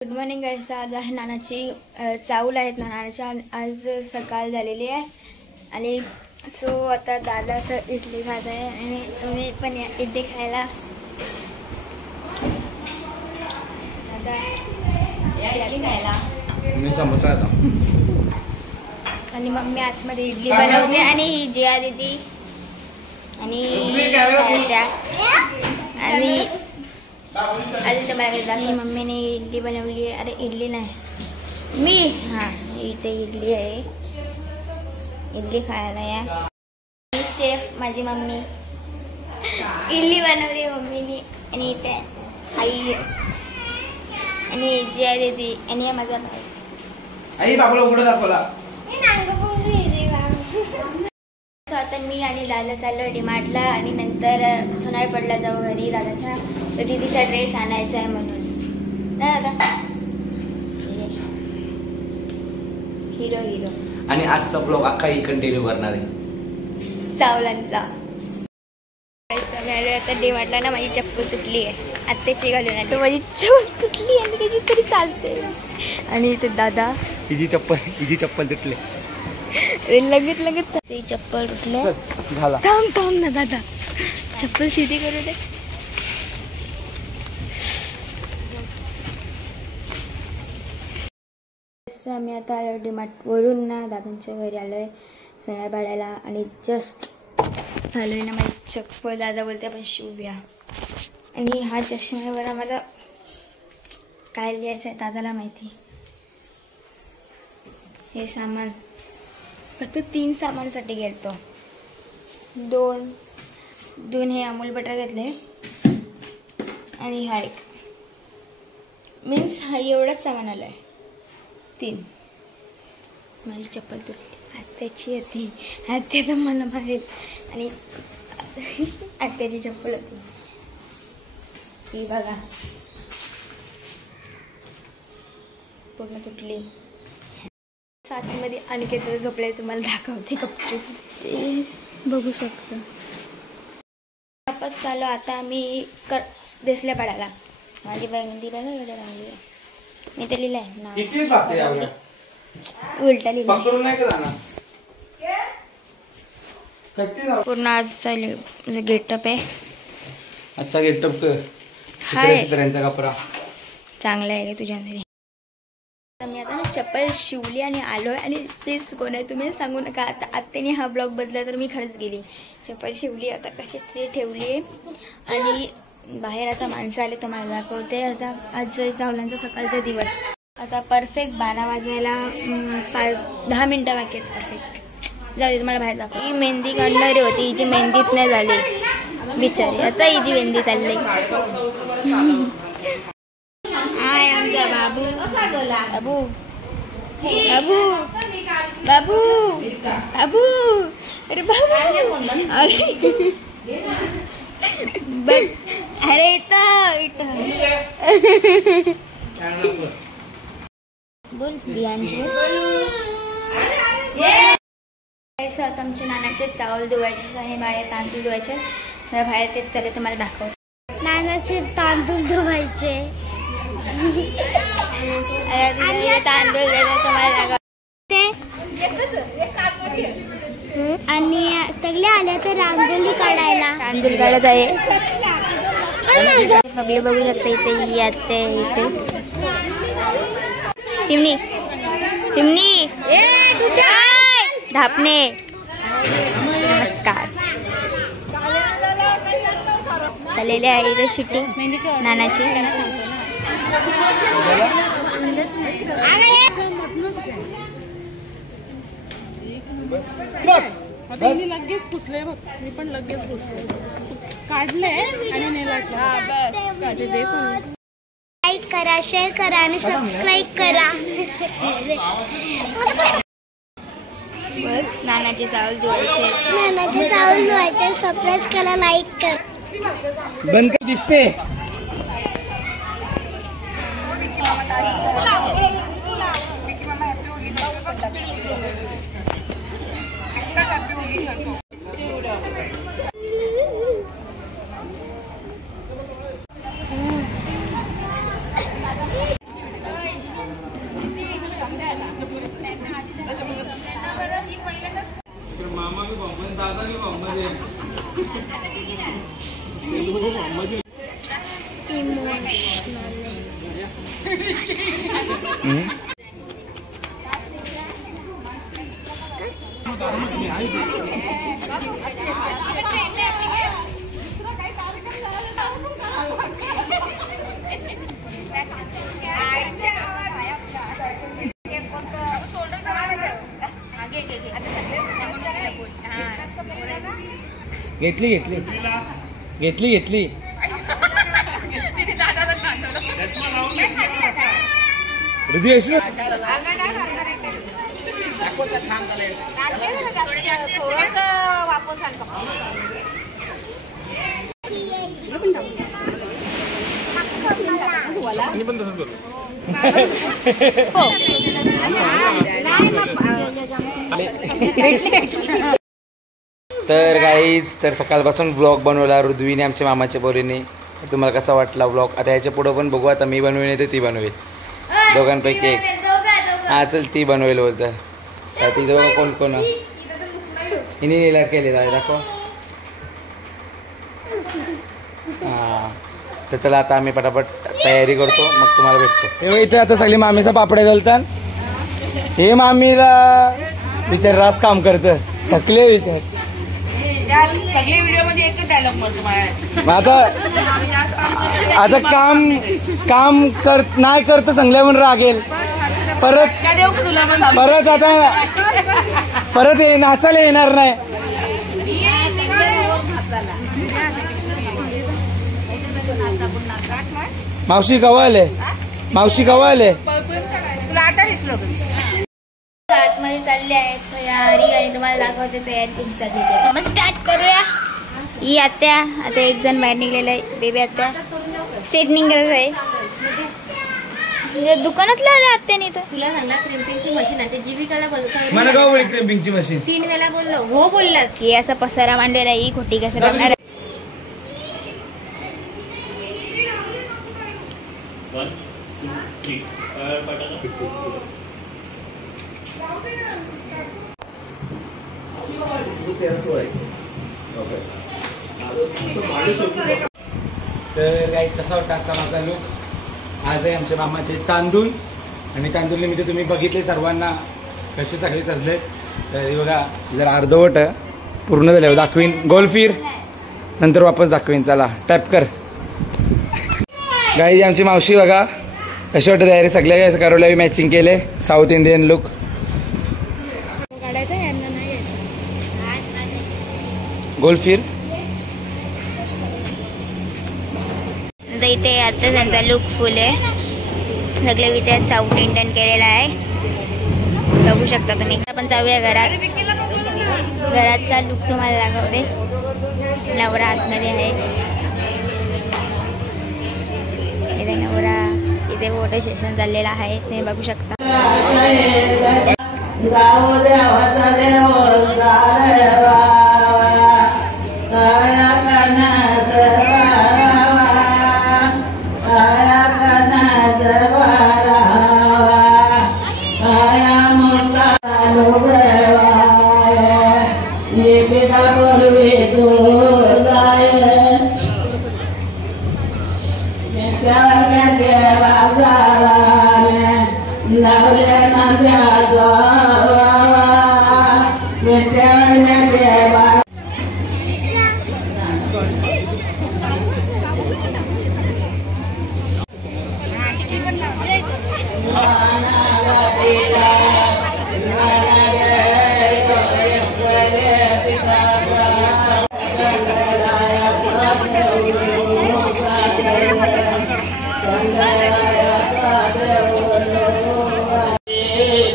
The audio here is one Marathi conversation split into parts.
Good morning guys. आज आहे नानाची चावल आहेत नानाच्या. आज सकाळ झालेली आहे आणि सो आता दादाचं इडली खात आहे आणि तुम्ही पण या इडली खायला. दादा इडली खायला मी समोसा आता. आणि मम्मी आतमध्ये इडली बनवते आणि ही जिया दीदी आणि आधी तुम्हाला मी मम्मीने इडली बनवली आहे. अरे इडली नाही मी इथे इडली आहे. इडली खायला या. शेफ माझी मम्मी इडली बनवली मम्मीने आणि इथे आई आणि जिया दीदी आणि माझा भाई. आई बाबाला उघडं दाखवला. आता मी आणि दादा चाललो डीमार्टला आणि नंतर सोनारपडला जाऊ घरी दादाच्या. तर दीदीचा ड्रेस आणायचा आहे म्हणून ना दादा. Hero hero. आणि आजचा ब्लॉग अख्खाही कंटिन्यू करणार आहे चावलांचा. आता डीमार्टला ना माझी चप्पल तुटली आहे. आत्याची घालून आहे तर माझी चप्पल तुटली आणि त्याची तरी चालते. आणि इथे दादा हिची चप्पल तुटली. लगेच चप्पल तुटले. थांब ना दादा चप्पल सीधी करू दे. आम्ही आता आलो डीमार्ट वरून ना दादांच्या घरी आलोय सोनारपाड्याला आणि जस्ट आलोय ना माझी चप्पल. दादा बोलते आपण शिवूया. आणि हा चष्म्यावर आम्हाला काय लिहायचं आहे दादाला माहिती. हे सामान फक्त 3 सामानासाठी गेलतो. दोन हे अमूल बटर घेतले आणि हा एक मीन्स हा एवढाच सामान आलाय. 3. माझी चप्पल तुटली. आत्याची होती. आत्या तर मला बाहेर आणि आत्याची चप्पल होती ही बघा पूर्ण तुटली. साथीमध्ये आणखी तर झोपले तुम्हाला दाखवते कपडे ते बघू शकतो. वापस चालू आता आम्ही देसल्या पाडायला. माझी मेहंदीला ना एवढं राहिली आहे. मी तर लिहिलं आहे ना उलटा लिहिला. पूर्ण आजचा गेटअप आहे. आजचा गेटअप कपडा चांगला आहे तुझ्या घरी. मी आता ना चप्पल शिवली आणि आलोय आणि तेच कोण आहे तुम्ही सांगू नका. आता आत्याने हा ब्लॉग बदला तर मी खरंच गेली. चप्पल शिवली आता कशी स्त्री ठेवली आणि बाहेर आता माणसं आले तुम्हाला दाखवते. आता आज चावलांचा सकाळचा दिवस. आता परफेक्ट 12 वाजायला 10 मिनिटं बाकी आहेत. परफेक्ट जाऊ दे तुम्हाला बाहेर दाखव. ही मेहंदी काढणारी होती. हिची मेहंदीत नाही झाली बिचारी. आता हिची मेहंदी चालली. हाय आमचा बाबू बाबू बाबू बाबू बाबू. अरे बाबू अरे इथं बोल बियांची. आता आमच्या नानाचे चावल धुवायचे आणि बाहेर तांदूळ धुवायचे. बाहेर तेच चालले तुम्हाला दाखव. नानाचे तांदूळ धुवायचे तांदूळ तुम्हाला दाखव. आणि सगळे आले तर रांगोळी काढायला. तांदूळ काढत आहे सगळे बघू शकता. इथे येते इथे चिमणी चिमणी धापणे. नमस्कार चाललेले आहे इथे शूटिंग नानाची. लगेच पुसले बघ. मी पण लगेच पुसले काढले आणि लाईक करा, शेअर करा आणि सबस्क्राईब करा. नानाचे चावल धुवायचे. सबस्क्राईब करा, लाईक करा. बंद कर दिसते. घेतली घेतली घेतली घेतली तर गाईज तर सकाळपासून व्लॉग बनवला ऋद्वीने आमच्या मामाच्या बोरीने. तुम्हाला कसा वाटला व्लॉग? आता ह्याच्या पुढे पण बघू. आता मी बनवेन नाही तर ती बनवेल, दोघांपैकी एक. हा चल ती बनवेल बोलतं. ती दोघं कोण कोण हिने निलाट केले दाखव. हा तर चला आता आम्ही पटापट तयारी करतो, मग तुम्हाला भेटतो. इथे आता सगळी मामीचा पापड्या घालतात. हे मामीला विचार रास काम करतं, थकले विचार. सगळे व्हिडिओ मध्ये एकच डायलॉग म्हणतो. आता काम काम नाही करत सांगल्या म्हणून रागेल परत. परत आता परत नाचायला येणार नाही. मावशी कवा आले? मावशी कवा आले? आतमध्ये चालले आहेत तयारी आणि तुम्हाला दाखवते तयारी कशी चालली आहे. मग स्टार्ट करूया. ही आत्या आता एक जण बाहेर निघलेला आहे. बेबी आत्या स्ट्रेटनिंग करत आहे. दुकानातला आल्या आत्याने तर तुला सांगला क्रिम्पिंगची मशीन आहे. जीविकाला मला गाव क्रिम्पिंगची मशीन 3 वेळा बोललो हो बोललास. हे असा पसारा मांडलेला ही खोटी कसं करणार. तर काही कसा वाटतं आजचा माझा लुक? आज आहे आमच्या मामाचे तांदूळ आणि तांदूळ निमित्त तुम्ही बघितले सर्वांना कसे सगळे सजले. तर बघा जर अर्धवट पूर्ण झाल्यावर दाखवीन. गोल फिर नंतर वापस दाखवीन. चला टॅप कर. गाई आमची मावशी बघा कशी वाटतं तयारी. सगळ्या करवल्या मॅचिंग केले साऊथ इंडियन लुक. गोल फिर. इथे आता त्यांचा लुक फुल आहे. सगळे इथे साऊथ इंडियन केलेला आहे, बघू शकता तुम्ही. आपण जाऊया घरात. घराचा लुक तुम्हाला दाखवते. नवरा आतमध्ये आहे. इथे नवरा, इथे फोटो सेशन चाललेला आहे, तुम्ही बघू शकता.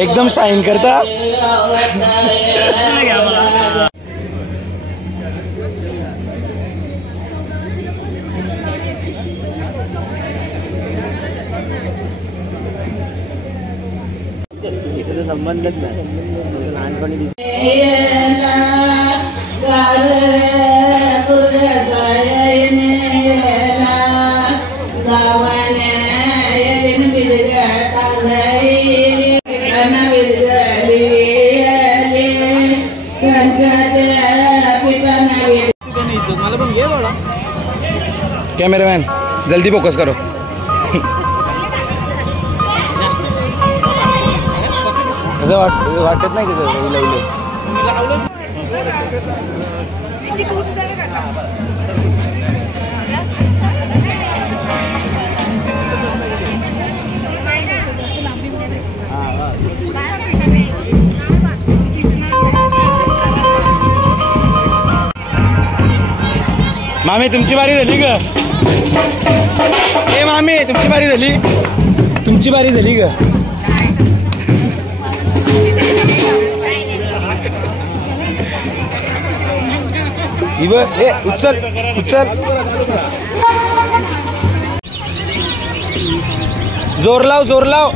एकदम शाईन करता. संबंधच नाही लहानपणी. कैमरामैन जल्दी फोकस करो. असं वाटत नाही का लावलं. मामी तुमची बारी झाली ग. ए मामी तुमची बारी झाली. तुमची बारी झाली ग. ए उचल उचल. जोर लाव जोर लाव.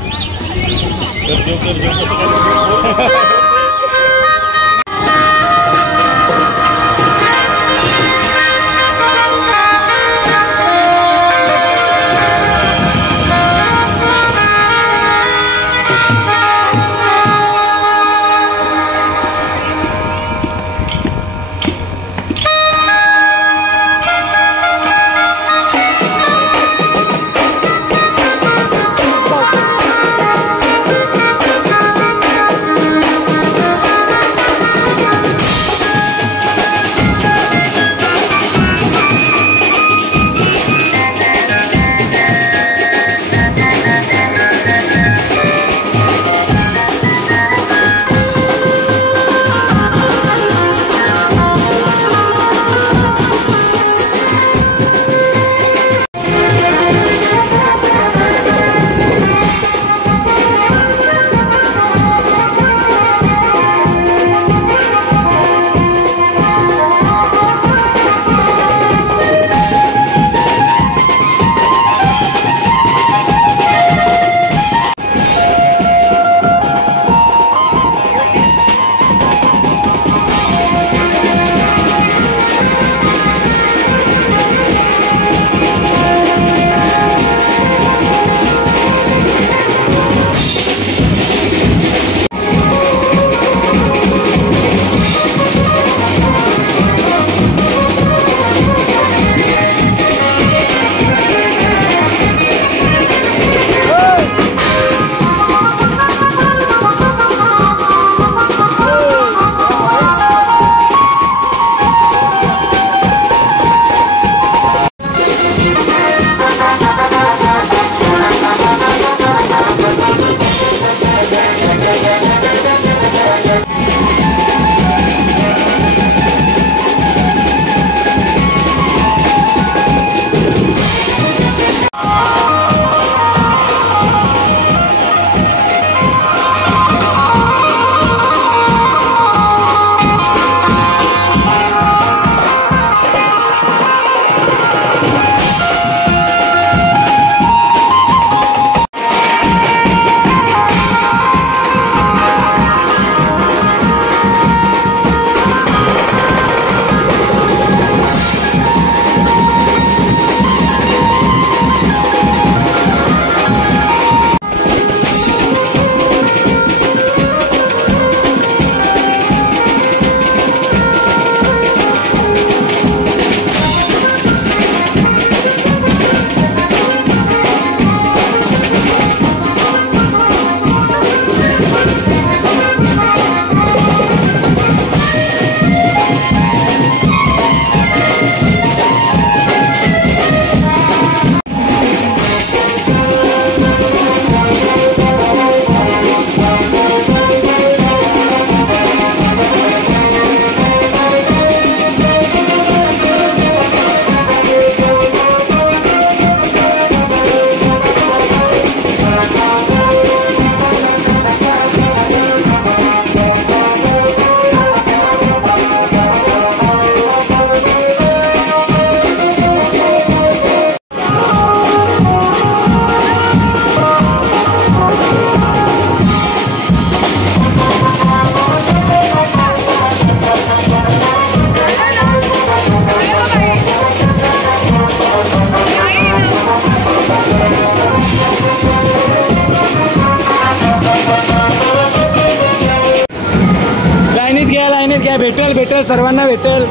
भेटेल सर्वांना भेटेल.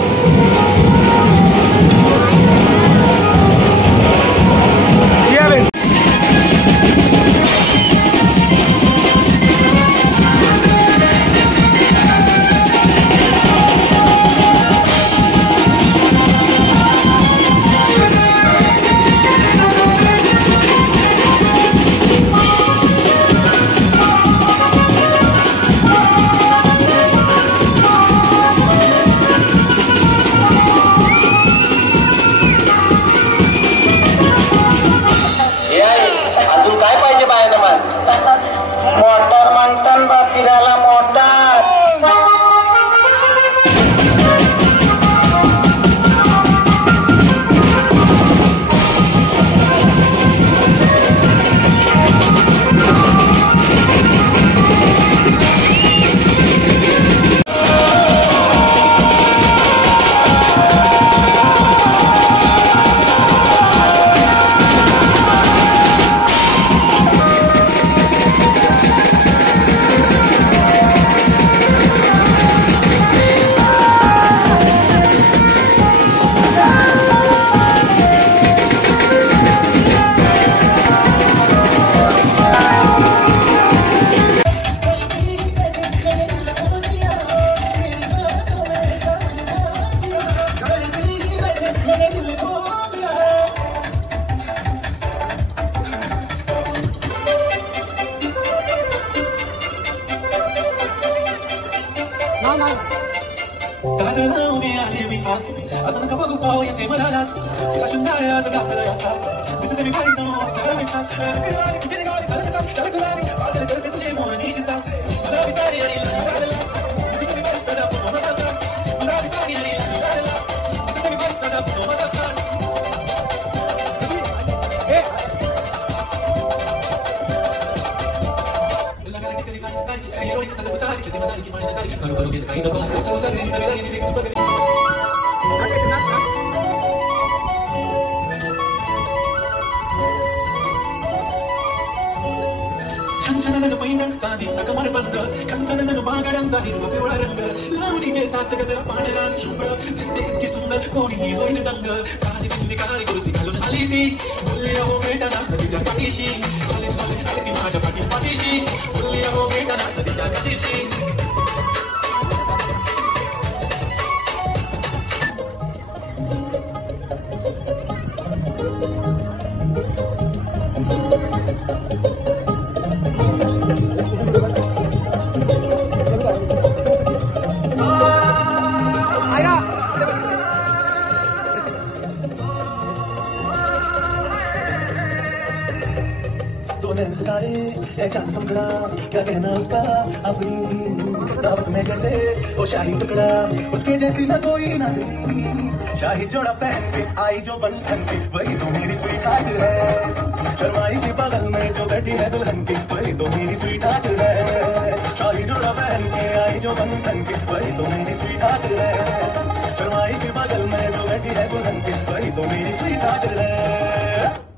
छान पैंजण चांदीचा कमरबंद खणखणन बागाड्यांचा हिरवा पिवळा रंग लावणी केसात गजरा पांढरा आणि शुभ्र दिसते इतकी सुंदर कोणी होईल दंग काळी पिल्ली काळी कुर्ती घालून आली ती बोलली अहो बेटा नाच तिच्या पाठीशी आली ती माझ्या पाठीशी बोलली अहो बेटा नाच तिच्या पाठीशी चांद समगड़ा क्या कहना उसका अपनी दावत में जैसे वो शाही टुकड़ा उसके जैसी न कोई नाज़ी शाही जोड़ा पहन के आई जो बंधन के वही तो मेरी स्वीट हार्ट है शर्माई सी बगल में जो बैठी है दुल्हन की वही तो मेरी स्वीट हार्ट है शाही जोड़ा पहन के आई जो बंधन के वही तो मेरी स्वीट हार्ट है शर्माई सी बगल में जो बैठी है दुल्हन की वही तो मेरी स्वीट हार्ट है